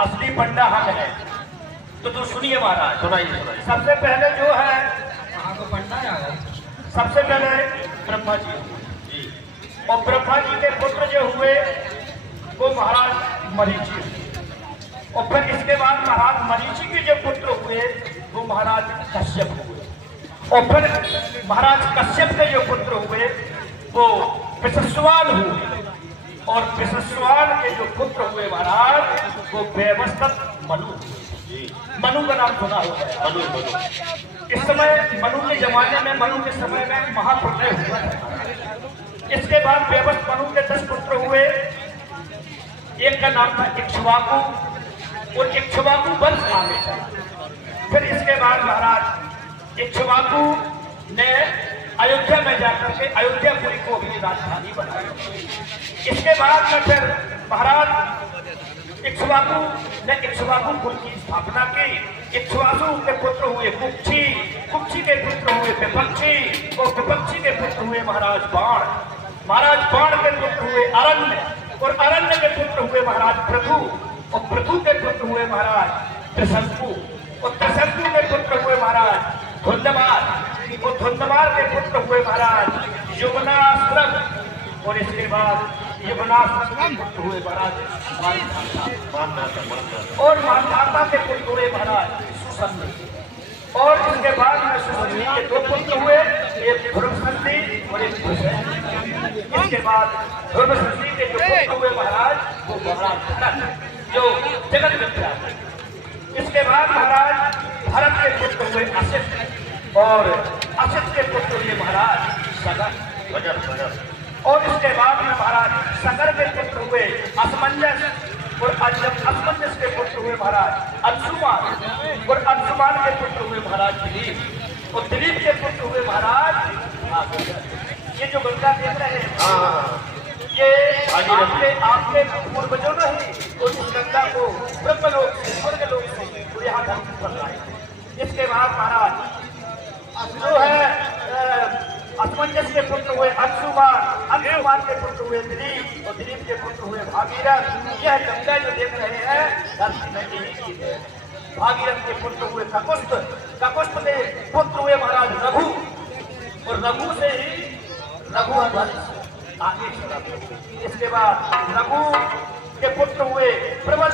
असली पंडा हम है। तो सुनिए महाराज, सुनाइए। सबसे पहले जो है पंडा आ गए। सबसे पहले ब्रह्मा जी, और ब्रह्मा जी के पुत्र जो हुए वो महाराज मरीचि, और फिर इसके बाद महाराज मरीचि के जो पुत्र हुए वो महाराज कश्यप हुए, और फिर महाराज कश्यप के जो पुत्र हुए वो विशस्वान हुए, और विशस्वान के जो पुत्र हुए महाराज वो व्यवस्थित मनु हुए। मनु का नाम सुना होगा। इस समय मनु के जमाने में, मनु के समय में महाप्रलय हुआ था। इसके बाद व्यवस्थित मनु के 10 पुत्र हुए। एक का नाम था इक्ष्वाकु, और इक्ष्वाकु वंश आगे चला। फिर इसके बाद महाराज इक्ष्वाकु ने अयोध्या में जाकर के अयोध्यापुरी को अपनी राजधानी बनाई। इसके बाद में फिर महाराज इक्ष्वाकु ने इक्ष्वाकु कुल की स्थापना की। इक्ष्वाकु के पुत्र हुए कुक्षी, कुक्षी के पुत्र हुए विपक्षी, और विपक्षी के पुत्र हुए महाराज बाण, महाराज बाण के पुत्र हुए अरण्य, और अरण्य के पुत्र हुए महाराज पृथु, और पृथु के पुत्र हुए महाराज त्रिशंकु, और त्रिशंकु के पुत्र हुए महाराज धुंधमार, और धुंधमार के पुत्र हुए महाराज युवनाश्रम, और इसके बाद युवनाश्रम के पुत्र हुए महाराज और मानधाता के पुत्र हुए महाराज सुसंधि, और इसके बाद में सुसंधि के 2 पुत्र हुए, एक ध्रुवसंधि और एक भुजंधि। इसके बाद ध्रुवसंधि के जो पुत्र हुए महाराज वो महाराज जनक जो जगत विद्या। इसके बाद महाराज भरत के पुत्र हुए असित, और असित के पुत्र हुए महाराज सगर, और इसके बाद में महाराज सगर के पुत्र हुए असमंजस, और असमंजस के पुत्र हुए महाराज अंशुमान, और अंशुमान के पुत्र हुए महाराज दिलीप, और दिलीप के पुत्र हुए महाराज। ये जो गंगा देख रहे हैं ये आपके पूर्वजों ने ही उस गंगा को ब्रह्मलोक से, स्वर्गलोक से तो यहाँ धरती पर लाए। इसके बाद महाराज जो है असमंजस के पुत्र हुए अंशुमान, अंशुमान के पुत्र हुए दिलीप, और दिलीप के पुत्र हुए भागीरथ। यह गंगा जो देख रहे हैं धरती में यही की है। भागीरथ के पुत्र हुए ककुस्थ, ककुस्थ के पुत्र हुए महाराज रघु, और रघु से ही रघुवंश आगे चला। इसके बाद रघु के पुत्र हुए प्रबल,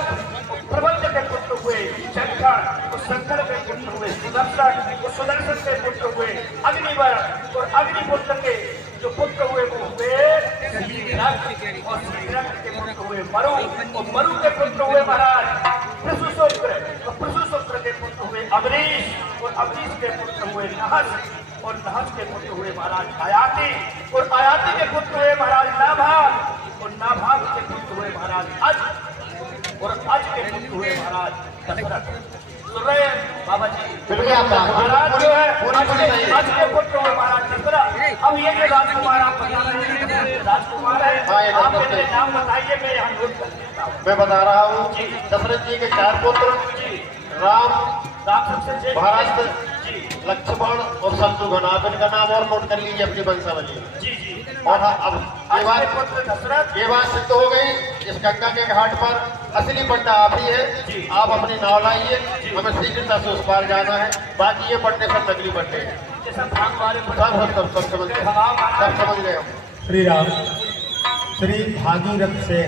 प्रबल के पुत्र हुए शंकर, और शंकर के पुत्र हुए सुदर्शन, और सुदर्शन के पुत्र हुए अग्निवर, और अग्निपुत्र के जो पुत्र हुए वो हुए श्रीरंग, और श्रीरंग के पुत्र हुए मरु, और मरु के पुत्र हुए महाराज पृथुशुक्र, और पृथुशुक्र के पुत्र हुए अबरीश, और अबरीश के पुत्र हुए नहस, और नहस के पुत्र हुए महाराज आयाति, और आयाति के पुत्र हुए महाराज नाभाग, और नाभाग के पुत्र हुए महाराज अज, और अज के पुत्र हुए महाराज दशरथ। सुन रहे हैं बाबा जी? महाराज जो है अज के पुत्र हुए महाराज दशरथ। अब ये जो राजकुमार आप बता रहे हैं राजकुमार है, आप मेरे नाम बताइए, मैं यहाँ नोट कर देता हूँ। मैं बता रहा हूँ दशरथ जी के 4 पुत्र, राम, भरत, लक्ष्मण और शत्रुघ्न। आप इनका नाम और नोट कर लीजिए अपनी वंशावली। जी। और अब ये बात सिद्ध हो गई, इस गंगा के घाट पर असली पंडा आप ही है। आप अपनी नाव लाइए, हमें शीघ्रता से उस पार जाना है। बाकी ये पंडे सब नकली पंडे हैं, सब समझ गए हम। श्री राम, श्री भागीरथ से